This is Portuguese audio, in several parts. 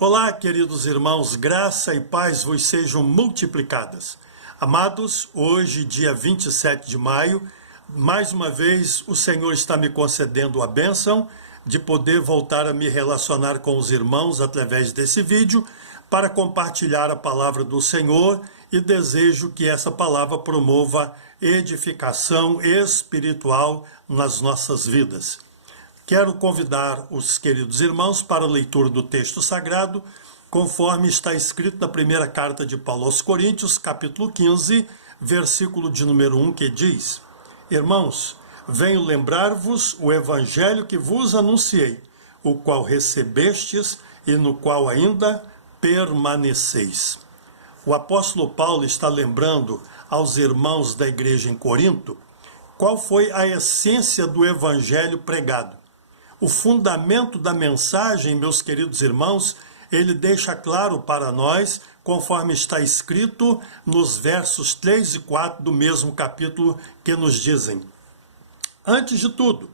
Olá, queridos irmãos, graça e paz vos sejam multiplicadas. Amados, hoje, dia 27 de maio, mais uma vez o Senhor está me concedendo a bênção de poder voltar a me relacionar com os irmãos através desse vídeo para compartilhar a palavra do Senhor e desejo que essa palavra promova edificação espiritual nas nossas vidas. Quero convidar os queridos irmãos para a leitura do texto sagrado, conforme está escrito na primeira carta de Paulo aos Coríntios, capítulo 15, versículo de número 1, que diz: Irmãos, venho lembrar-vos o evangelho que vos anunciei, o qual recebestes e no qual ainda permaneceis. O apóstolo Paulo está lembrando aos irmãos da igreja em Corinto qual foi a essência do evangelho pregado. O fundamento da mensagem, meus queridos irmãos, ele deixa claro para nós, conforme está escrito nos versos 3 e 4 do mesmo capítulo, que nos dizem: Antes de tudo,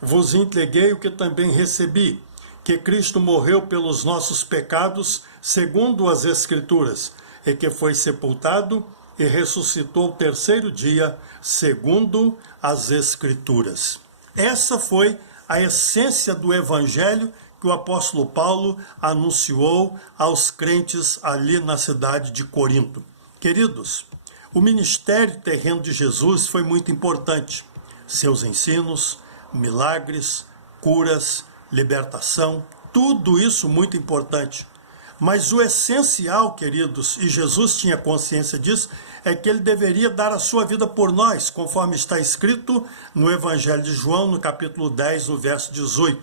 vos entreguei o que também recebi, que Cristo morreu pelos nossos pecados, segundo as Escrituras, e que foi sepultado e ressuscitou o terceiro dia, segundo as Escrituras. Essa foi a essência do evangelho que o apóstolo Paulo anunciou aos crentes ali na cidade de Corinto. Queridos, o ministério terreno de Jesus foi muito importante. Seus ensinos, milagres, curas, libertação, tudo isso muito importante. Mas o essencial, queridos, e Jesus tinha consciência disso, é que ele deveria dar a sua vida por nós, conforme está escrito no Evangelho de João, no capítulo 10, no verso 18.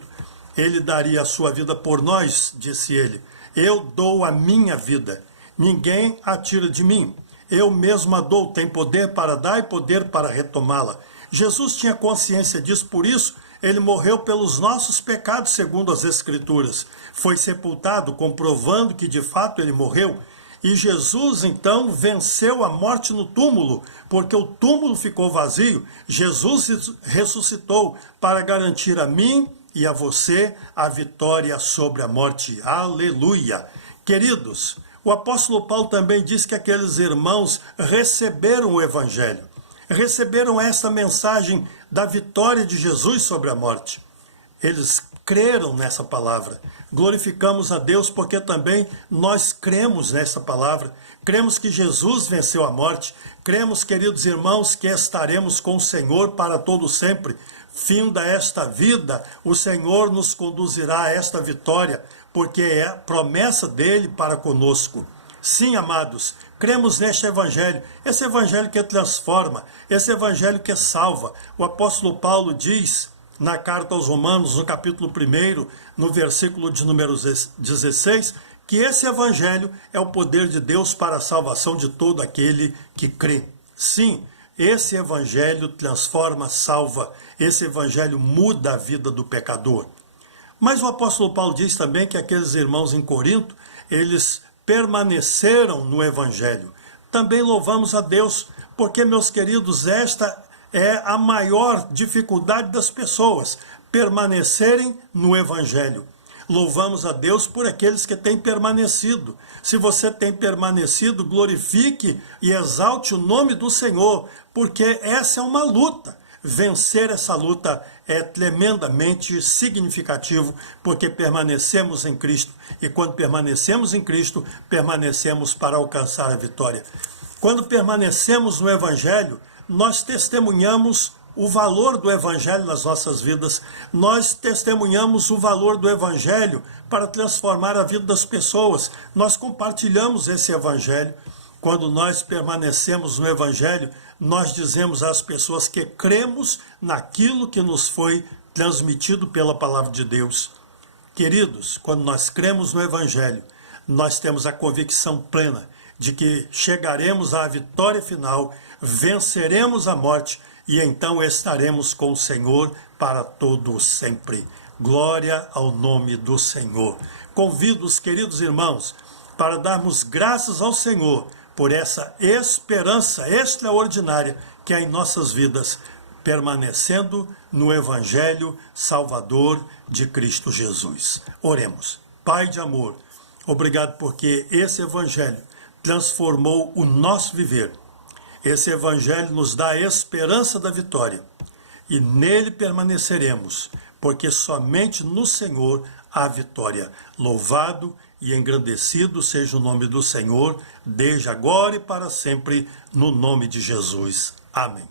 Ele daria a sua vida por nós, disse ele. Eu dou a minha vida, ninguém a tira de mim. Eu mesmo a dou, tem poder para dar e poder para retomá-la. Jesus tinha consciência disso, por isso ele morreu pelos nossos pecados, segundo as Escrituras. Foi sepultado, comprovando que de fato ele morreu. E Jesus, então, venceu a morte no túmulo, porque o túmulo ficou vazio. Jesus ressuscitou para garantir a mim e a você a vitória sobre a morte. Aleluia! Queridos, o apóstolo Paulo também diz que aqueles irmãos receberam o evangelho. Receberam essa mensagem da vitória de Jesus sobre a morte. Eles creram nessa palavra. Glorificamos a Deus porque também nós cremos nessa palavra. Cremos que Jesus venceu a morte. Cremos, queridos irmãos, que estaremos com o Senhor para todo sempre. Finda esta vida, o Senhor nos conduzirá a esta vitória, porque é a promessa dele para conosco. Sim, amados, cremos neste evangelho, esse evangelho que transforma, esse evangelho que salva. O apóstolo Paulo diz na carta aos Romanos, no capítulo 1, no versículo de número 16, que esse evangelho é o poder de Deus para a salvação de todo aquele que crê. Sim, esse evangelho transforma, salva, esse evangelho muda a vida do pecador. Mas o apóstolo Paulo diz também que aqueles irmãos em Corinto, eles permaneceram no evangelho. Também louvamos a Deus, porque, meus queridos, esta é a maior dificuldade das pessoas, permanecerem no evangelho. Louvamos a Deus por aqueles que têm permanecido. Se você tem permanecido, glorifique e exalte o nome do Senhor, porque essa é uma luta. Vencer essa luta é tremendamente significativo, porque permanecemos em Cristo. E quando permanecemos em Cristo, permanecemos para alcançar a vitória. Quando permanecemos no evangelho, nós testemunhamos o valor do evangelho nas nossas vidas. Nós testemunhamos o valor do evangelho para transformar a vida das pessoas. Nós compartilhamos esse evangelho. Quando nós permanecemos no evangelho, nós dizemos às pessoas que cremos naquilo que nos foi transmitido pela palavra de Deus. Queridos, quando nós cremos no evangelho, nós temos a convicção plena de que chegaremos à vitória final, venceremos a morte e então estaremos com o Senhor para todo sempre. Glória ao nome do Senhor. Convido os queridos irmãos para darmos graças ao Senhor por essa esperança extraordinária que há em nossas vidas, permanecendo no Evangelho Salvador de Cristo Jesus. Oremos. Pai de amor, Obrigado porque esse Evangelho transformou o nosso viver. Esse Evangelho nos dá a esperança da vitória. E nele permaneceremos, porque somente no Senhor há vitória. Louvado e engrandecido seja o nome do Senhor, desde agora e para sempre, no nome de Jesus. Amém.